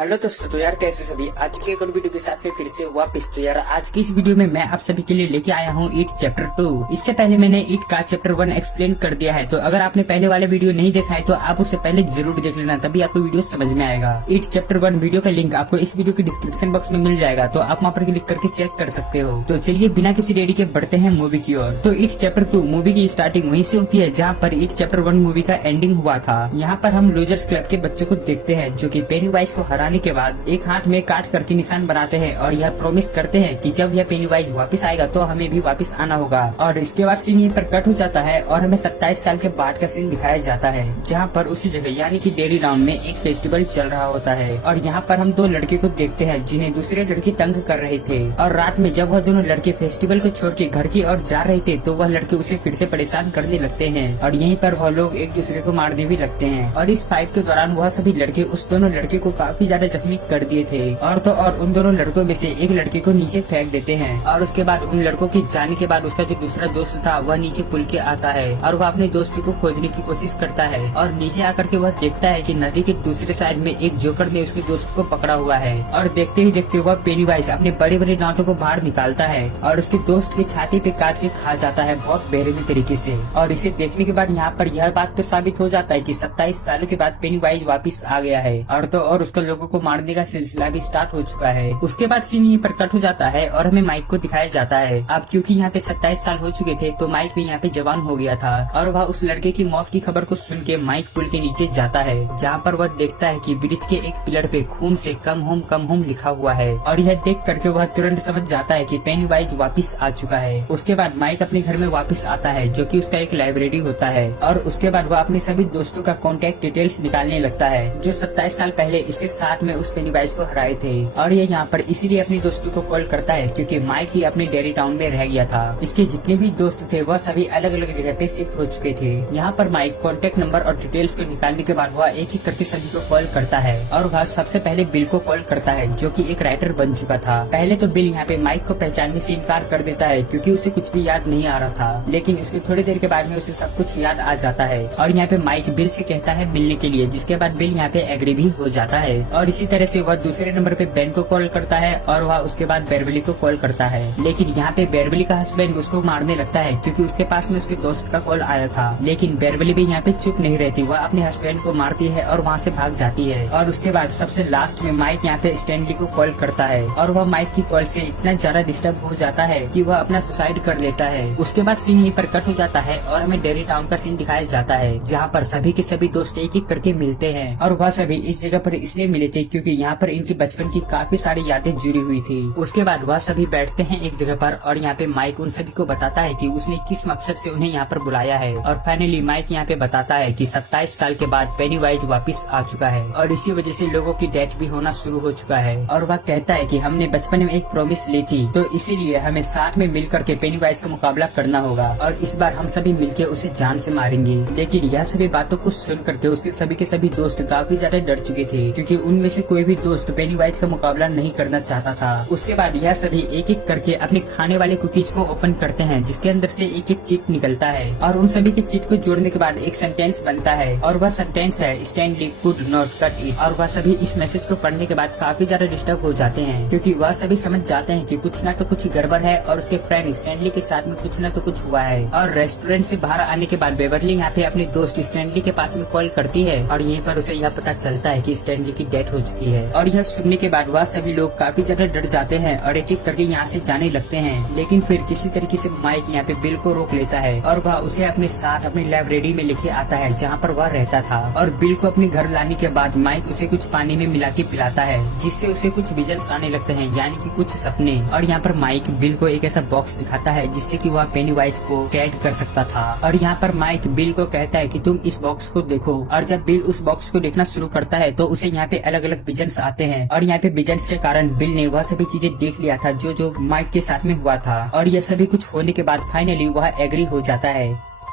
Hello दोस्तों, तो यार कैसे सभी। आज के एक और वीडियो के साथ में फिर से वापस। तो यार आज की इस वीडियो में मैं आप सभी के लिए लेके आया हूँ ईट चैप्टर 2। इससे पहले मैंने ईट का चैप्टर 1 एक्सप्लेन कर दिया है, तो अगर आपने पहले वाला वीडियो नहीं देखा है तो आप उसे पहले जरूर देख लेना, तभी आपको वीडियो समझ में आएगा। ईट चैप्टर 1 वीडियो का लिंक आपको इस वीडियो के डिस्क्रिप्शन बॉक्स में मिल जाएगा, तो आप वहाँ पर क्लिक करके चेक कर सकते हो। तो चलिए बिना किसी देरी के बढ़ते हैं मूवी की ओर। तो ईट चैप्टर 2 मूवी की स्टार्टिंग वहीं से होती है जहाँ पर ईट चैप्टर 1 मूवी का एंडिंग हुआ था। यहाँ पर हम लूजर्स क्लब के बच्चों को देखते हैं जो कि पेनीवाइज को हराने के बाद एक हाथ में काट करके निशान बनाते हैं और यह प्रॉमिस करते हैं कि जब यह पेनीवाइज वापस आएगा तो हमें भी वापस आना होगा। और इसके बाद सीन यहीं पर कट हो जाता है और हमें 27 साल के बाद का सीन दिखाया जाता है, जहाँ पर उसी जगह यानी कि डेरी टाउन में एक फेस्टिवल चल रहा होता है। और यहाँ पर हम दो लड़के को देखते हैं जिन्हें दूसरे लड़के तंग कर रहे थे। और रात में जब वह दोनों लड़के फेस्टिवल को छोड़ के घर की ओर जा रहे थे तो वह लड़के उसे फिर से परेशान करने लगते हैं और यहीं पर वह लोग एक दूसरे को मारने भी लगते हैं। और इस फाइट के दौरान वह सभी लड़के उस दोनों लड़के को काफी ज्यादा जख्मी कर दिए थे। और उन दोनों लड़कों में से एक लड़के को नीचे फेंक देते हैं। और उसके बाद उन लड़कों के जाने के बाद उसका जो दूसरा दोस्त था वह नीचे पुल के आता है और वह अपने दोस्त को खोजने की कोशिश करता है। और नीचे आकर के वह देखता है कि नदी के दूसरे साइड में एक जोकर ने उसके दोस्त को पकड़ा हुआ है। और देखते ही देखते वह पेनीवाइज अपने बड़े बड़े दांतों को बाहर निकालता है और उसके दोस्त की छाती पे काट के खा जाता है बहुत बेरहमी तरीके से। और इसे देखने के बाद यहाँ पर यह बात तो साबित हो जाता है कि 27 सालों के बाद पेनीवाइज वापस आ गया है और उसका लोगों को मारने का सिलसिला भी स्टार्ट हो चुका है। उसके बाद सीन यहीं पर कट हो जाता है और हमें माइक को दिखाया जाता है। अब क्योंकि यहाँ पे 27 साल हो चुके थे तो माइक भी यहाँ पे जवान हो गया था और वह उस लड़के की मौत की खबर को सुन के माइक पुल के नीचे जाता है, जहाँ पर वह देखता है कि ब्रिज के एक पिलर पे खून से कम होम लिखा हुआ है। और यह देख करके वह तुरंत समझ जाता है कि पेनीवाइज वापस आ चुका है। उसके बाद माइक अपने घर में वापस आता है जो कि उसका एक लाइब्रेरी होता है। और उसके बाद वह अपने सभी दोस्तों का कॉन्टेक्ट डिटेल्स निकालने लगता है जो 27 साल पहले इसके साथ में उस पेनीवाइज को हराए थे। और ये यहाँ पर इसीलिए अपने दोस्तों को कॉल करता है क्योंकि माइक ही अपने डेरी टाउन में रह गया था। इसके जितने भी दोस्त थे वह सभी अलग अलग जगह पे शिफ्ट हो चुके थे। यहाँ पर माइक कॉन्टेक्ट नंबर और डिटेल्स को निकालने के बाद वह एक एक करके सभी को कॉल करता है। और वह सबसे पहले बिल को कॉल करता है जो कि एक राइटर बन चुका था। पहले तो बिल यहाँ पे माइक को पहचानने से इनकार कर देता है क्योंकि उसे कुछ भी याद नहीं आ रहा था, लेकिन उसके थोड़ी देर के बाद में उसे सब कुछ याद आ जाता है। और यहाँ पे माइक बिल से कहता है मिलने के लिए, जिसके बाद बिल यहाँ पे एग्री भी हो जाता है। और इसी तरह से वह दूसरे नंबर पे बेन को कॉल करता है और वह उसके बाद बेरबली को कॉल करता है। लेकिन यहाँ पे बेरबली का हस्बैंड उसको मारने लगता है क्योंकि उसके पास में उसके दोस्त का कॉल आया था। लेकिन बेरबली भी यहाँ पे चुप नहीं रहती, वह अपने हस्बैंड को मारती है और वहाँ से भाग जाती है। और उसके बाद सबसे लास्ट में माइक यहाँ पे स्टैनली को कॉल करता है और वह माइक की कॉल से इतना ज्यादा डिस्टर्ब हो जाता है कि वह अपना सुसाइड कर लेता है। उसके बाद सीन यहीं पर कट हो जाता है और हमें डेरी टाउन का सीन दिखाया जाता है जहाँ पर सभी के सभी दोस्त एक एक करके मिलते हैं। और वह सभी इस जगह पर इसलिए मिले थे क्योंकि यहाँ पर इनकी बचपन की काफी सारी यादें जुड़ी हुई थी। उसके बाद वह सभी बैठते हैं एक जगह पर और यहाँ पे माइक उन सभी को बताता है कि उसने किस मकसद से उन्हें यहाँ पर बुलाया है। और फाइनली माइक यहाँ पे बताता है कि 27 साल के बाद पेनीवाइज वापस आ चुका है और इसी वजह से लोगों की डेथ भी होना शुरू हो चुका है। और वह कहता है कि हमने बचपन में एक प्रॉमिस ली थी तो इसीलिए हमें साथ में मिलकर के पेनीवाइज का मुकाबला करना होगा और इस बार हम सभी मिलकर उसे जान से मारेंगे। लेकिन यह सभी बातों को सुन करके उसके सभी के सभी दोस्त काफी ज्यादा डर चुके थे क्योंकि उनमें से कोई भी दोस्त पेनीवाइज का मुकाबला नहीं करना चाहता था। उसके बाद यह सभी एक एक करके अपने खाने वाले कुकीज को ओपन करते हैं जिसके अंदर से एक एक चिट निकलता है और उन सभी के चिट को जोड़ने के बाद एक सेंटेंस बनता है और वह सेंटेंस है Stanley could not cut it. और वह सभी इस मैसेज को पढ़ने के बाद काफी ज्यादा डिस्टर्ब हो जाते हैं क्योंकि वह सभी समझ जाते हैं कि कुछ ना तो कुछ गड़बड़ है और उसके फ्रेंड स्टैनली के साथ में कुछ ना तो कुछ हुआ है। और रेस्टोरेंट से बाहर आने के बाद बेवरली यहाँ पे अपने दोस्त स्टैनली के पास में कॉल करती है और यहीं पर उसे यह पता चलता है कि स्टैनली की डेथ हो चुकी है। और यह सुनने के बाद वह सभी लोग काफी ज्यादा डर जाते हैं और एक एक करके यहाँ से जाने लगते हैं। लेकिन फिर किसी तरीके से माइक यहाँ पे बिल को रोक लेता है और वह उसे अपने साथ अपनी लाइब्रेरी में लेके आता है जहाँ पर वह रहता था। और बिल को अपने घर लाने के बाद माइक उसे कुछ पानी में मिला के पिलाता है जिससे उसे कुछ विजन्स आने लगते हैं यानी कि कुछ सपने। और यहाँ पर माइक बिल को एक ऐसा बॉक्स दिखाता है जिससे कि वह पेनीवाइज को कैद कर सकता था। और यहाँ पर माइक बिल को कहता है कि तुम इस बॉक्स को देखो। और जब बिल उस बॉक्स को देखना शुरू करता है तो उसे यहाँ पे अलग अलग विजन्स आते हैं और यहाँ पे विजन्स के कारण बिल ने वह सभी चीजें देख लिया था जो माइक के साथ में हुआ था। और यह सभी कुछ होने के बाद फाइनली वह एग्री हो जाता है।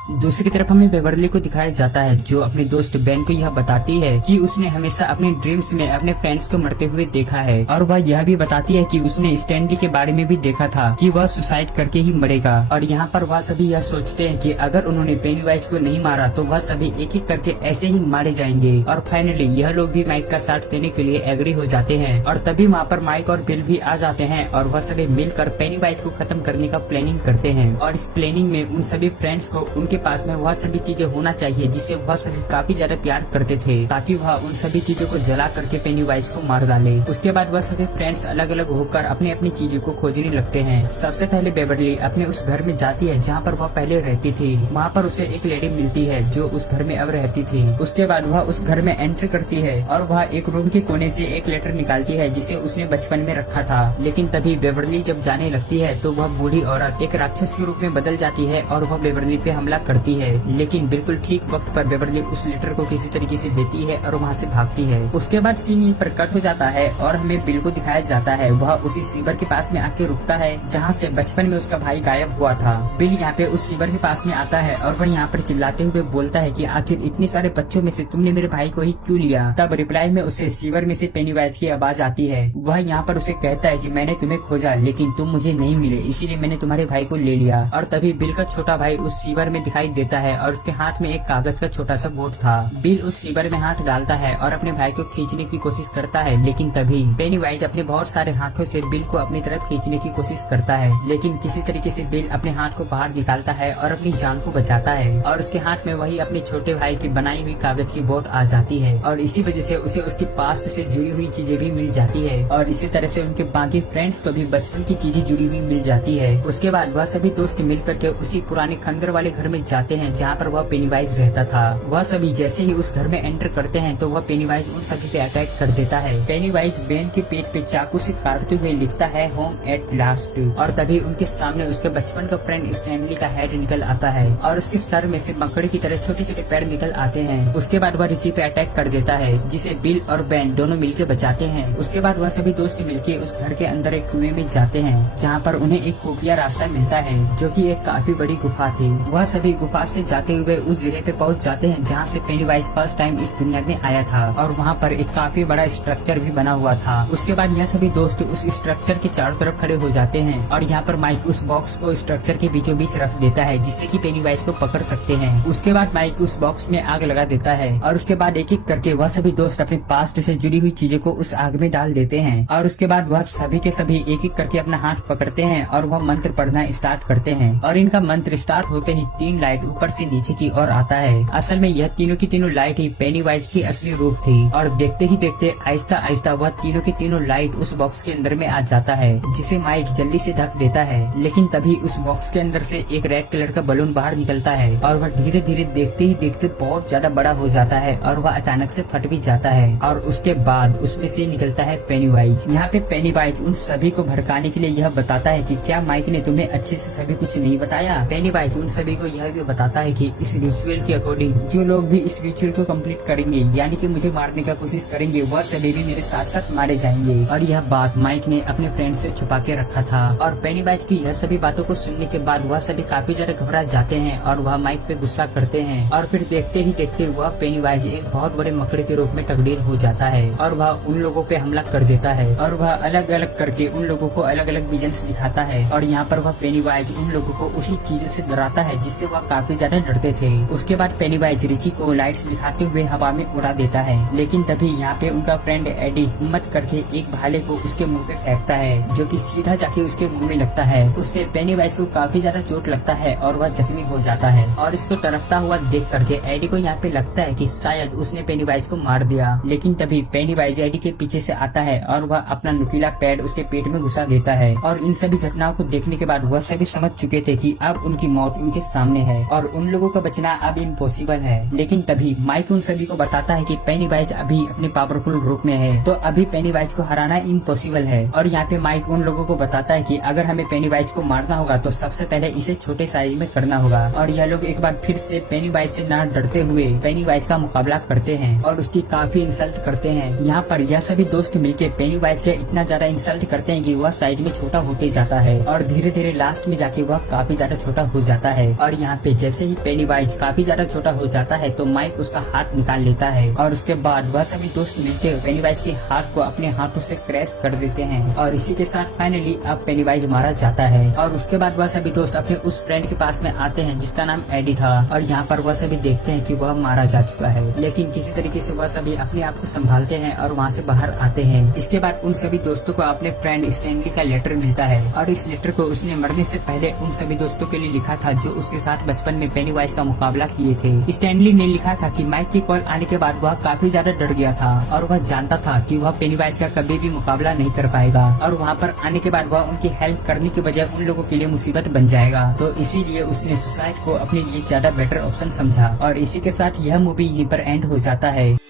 दूसरी तरफ हमें बेवर्ली को दिखाया जाता है जो अपने दोस्त बेन को यह बताती है कि उसने हमेशा अपने ड्रीम्स में अपने फ्रेंड्स को मरते हुए देखा है, और वह यह भी बताती है कि उसने स्टैनली के बारे में भी देखा था कि वह सुसाइड करके ही मरेगा। और यहाँ पर वह सभी यह सोचते हैं कि अगर उन्होंने पेनीवाइज को नहीं मारा तो वह सभी एक एक करके ऐसे ही मारे जाएंगे। और फाइनली यह लोग भी माइक का साथ देने के लिए एग्री हो जाते हैं, और तभी वहाँ पर माइक और बिल भी आ जाते हैं और वह सभी मिलकर पेनीवाइज को खत्म करने का प्लानिंग करते हैं। और इस प्लानिंग में उन सभी फ्रेंड्स को उनके पास में वह सभी चीजें होना चाहिए जिसे वह सभी काफी ज्यादा प्यार करते थे, ताकि वह उन सभी चीजों को जला करके पेनीवाइज को मार डाले। उसके बाद वह सभी फ्रेंड्स अलग अलग होकर अपनी अपनी चीजों को खोजने लगते हैं। सबसे पहले बेवर्ली अपने उस घर में जाती है जहाँ पर वह पहले रहती थी। वहाँ पर उसे एक लेडी मिलती है जो उस घर में अब रहती थी। उसके बाद वह उस घर में एंटर करती है और वह एक रूम के कोने से एक लेटर निकालती है जिसे उसने बचपन में रखा था। लेकिन तभी बेवर्ली जब जाने लगती है तो वह बूढ़ी औरत एक राक्षस के रूप में बदल जाती है और वह बेवर्ली पे हमला करती है। लेकिन बिल्कुल ठीक वक्त पर बेवर्ली उस लेटर को किसी तरीके से देती है और वहाँ से भागती है। उसके बाद सीन यहीं पर कट हो जाता है और हमें बिल को दिखाया जाता है। वह उसी सीवर के पास में आके रुकता है जहाँ से बचपन में उसका भाई गायब हुआ था। बिल यहाँ पे उस सीवर के पास में आता है और वह यहाँ पर चिल्लाते हुए बोलता है कि आखिर इतने सारे बच्चों में से तुमने मेरे भाई को ही क्यों लिया। तब रिप्लाई में उसे सीवर में से पेनीवाइज की आवाज आती है। वह यहाँ पर उसे कहता है कि मैंने तुम्हें खोजा लेकिन तुम मुझे नहीं मिले, इसीलिए मैंने तुम्हारे भाई को ले लिया। और तभी बिल का छोटा भाई उस सीवर में दिखाई देता है और उसके हाथ में एक कागज का छोटा सा बोट था। बिल उस सीवर में हाथ डालता है और अपने भाई को खींचने की कोशिश करता है, लेकिन तभी पेनीवाइज अपने बहुत सारे हाथों से बिल को अपनी तरफ खींचने की कोशिश करता है। लेकिन किसी तरीके से बिल अपने हाथ को बाहर निकालता है और अपनी जान को बचाता है और उसके हाथ में वही अपने छोटे भाई की बनाई हुई कागज की बोट आ जाती है। और इसी वजह से उसे उसकी पास्ट से जुड़ी हुई चीजें भी मिल जाती है और इसी तरह से उनके बाकी फ्रेंड्स को भी बचपन की चीजें जुड़ी हुई मिल जाती है। उसके बाद वह सभी दोस्त मिल करके उसी पुराने खंडर वाले घर में जाते हैं जहाँ पर वह पेनीवाइज रहता था। वह सभी जैसे ही उस घर में एंटर करते हैं तो वह पेनीवाइज उन सभी पे अटैक कर देता है। पेनीवाइज बेन के पेट पे चाकू से काटते हुए लिखता है होम एट लास्ट। और तभी उनके सामने उसके बचपन का फ्रेंड स्टैनली का हेड निकल आता है और उसके सर में से मकड़ी की तरह छोटे छोटे पैर निकल आते हैं। उसके बाद वह रिची पे अटैक कर देता है जिसे बिल और बेन दोनों मिलकर बचाते हैं। उसके बाद वह सभी दोस्त मिलकर उस घर के अंदर एक कुएं में जाते हैं जहाँ पर उन्हें एक खुफिया रास्ता मिलता है जो कि एक काफी बड़ी गुफा थी। वह सभी गुफा से जाते हुए उस जगह पे पहुँच जाते हैं जहाँ से पेनीवाइज फर्स्ट टाइम इस दुनिया में आया था और वहाँ पर एक काफी बड़ा स्ट्रक्चर भी बना हुआ था। उसके बाद यह सभी दोस्त उस स्ट्रक्चर के चारों तरफ खड़े हो जाते हैं और यहाँ पर माइक उस बॉक्स को स्ट्रक्चर के बीचों बीच रख देता है जिससे कि पेनीवाइज को पकड़ सकते हैं। उसके बाद माइक उस बॉक्स में आग लगा देता है और उसके बाद एक एक करके वह सभी दोस्त अपने पास्ट से जुड़ी हुई चीजों को उस आग में डाल देते हैं। और उसके बाद वह सभी के सभी एक एक करके अपना हाथ पकड़ते हैं और वह मंत्र पढ़ना स्टार्ट करते हैं। और इनका मंत्र स्टार्ट होते ही 3 लाइट ऊपर से नीचे की ओर आता है। असल में यह तीनों की तीनों लाइट ही पेनीवाइज की असली रूप थी और देखते ही देखते आहिस्ता आहिस्ता वह तीनों की तीनों लाइट उस बॉक्स के अंदर में आ जाता है जिसे माइक जल्दी से ढक देता है। लेकिन तभी उस बॉक्स के अंदर से एक रेड कलर का बलून बाहर निकलता है और वह धीरे धीरे देखते ही देखते बहुत ज्यादा बड़ा हो जाता है और वह अचानक से फट भी जाता है। और उसके बाद उसमें से निकलता है पेनीवाइज। यहाँ पे पेनीवाइज उन सभी को भड़काने के लिए यह बताता है कि क्या माइक ने तुम्हें अच्छे से सभी कुछ नहीं बताया। पेनीवाइज उन सभी को यह भी बताता है कि इस रिचुअल के अकॉर्डिंग जो लोग भी इस रिचुअल को कंप्लीट करेंगे यानी कि मुझे मारने का कोशिश करेंगे वह सभी भी मेरे साथ साथ मारे जाएंगे। और यह बात माइक ने अपने फ्रेंड से छुपा के रखा था। और पेनीवाइज की यह सभी बातों को सुनने के बाद वह सभी काफी ज्यादा घबरा जाते हैं और वह माइक पे गुस्सा करते हैं। और फिर देखते ही देखते वह पेनीवाइज एक बहुत बड़े मकड़े के रूप में तब्दील हो जाता है और वह उन लोगों पे हमला कर देता है और वह अलग अलग करके उन लोगों को अलग अलग विजन्स दिखाता है। और यहाँ पर वह पेनीवाइज उन लोगों को उसी चीजों से डराता है जिससे वह काफी ज्यादा डरते थे। उसके बाद पेनीवाइज रिची को लाइट्स दिखाते हुए हवा में उड़ा देता है। लेकिन तभी यहाँ पे उनका फ्रेंड एडी हिम्मत करके एक भाले को उसके मुंह पे फेंकता है जो कि सीधा जाके उसके मुंह में लगता है। उससे पेनीवाइज को काफी ज्यादा चोट लगता है और वह जख्मी हो जाता है। और इसको टरकता हुआ देख करके एडी को यहाँ पे लगता है कि शायद उसने पेनीवाइज को मार दिया। लेकिन तभी पेनीवाइज एडी के पीछे से आता है और वह अपना नुकीला पैड उसके पेट में घुसा देता है। और इन सभी घटनाओं को देखने के बाद वह सभी समझ चुके थे कि अब उनकी मौत उनके सामने है और उन लोगों का बचना अब इम्पॉसिबल है। लेकिन तभी माइक उन सभी को बताता है कि पेनीवाइज अभी अपने पावरफुल रूप में है तो अभी पेनीवाइज को हराना इम्पॉसिबल है। और यहाँ पे माइक उन लोगों को बताता है कि अगर हमें पेनीवाइज को मारना होगा तो सबसे पहले इसे छोटे साइज में करना होगा। और यह लोग एक बार फिर से पेनीवाइज से ना डरते हुए पेनीवाइज का मुकाबला करते हैं और उसकी काफी इंसल्ट करते हैं। यहाँ पर यह सभी दोस्त मिलके पेनीवाइज का इतना ज्यादा इंसल्ट करते हैं कि वह साइज में छोटा होते जाता है और धीरे धीरे लास्ट में जाके वह काफी ज्यादा छोटा हो जाता है। और यहाँ यहाँ पे जैसे ही पेनीवाइज काफी ज्यादा छोटा हो जाता है तो माइक उसका हाथ निकाल लेता है और उसके बाद वह सभी दोस्त मिलकर पेनीवाइज के हाथ को अपने हाथों से क्रैश कर देते हैं और इसी के साथ फाइनली अब पेनीवाइज मारा जाता है। और उसके बाद वह सभी दोस्त अपने उस फ्रेंड के पास में आते हैं जिसका नाम एडी था और यहाँ पर वह सभी देखते हैं कि वह मारा जा चुका है, लेकिन किसी तरीके से वह सभी अपने आप को संभालते हैं और वहाँ से बाहर आते हैं। इसके बाद उन सभी दोस्तों को अपने फ्रेंड स्टैनली का लेटर मिलता है और इस लेटर को उसने मरने से पहले उन सभी दोस्तों के लिए लिखा था जो उसके साथ बचपन में पेनीवाइज का मुकाबला किए थे। स्टैनली ने लिखा था कि माइक की कॉल आने के बाद वह काफी ज्यादा डर गया था और वह जानता था कि वह पेनीवाइज का कभी भी मुकाबला नहीं कर पाएगा और वहाँ पर आने के बाद वह उनकी हेल्प करने के बजाय उन लोगों के लिए मुसीबत बन जाएगा। तो इसीलिए उसने सुसाइड को अपने लिए ज्यादा बेटर ऑप्शन समझा और इसी के साथ यह मूवी यहीं पर एंड हो जाता है।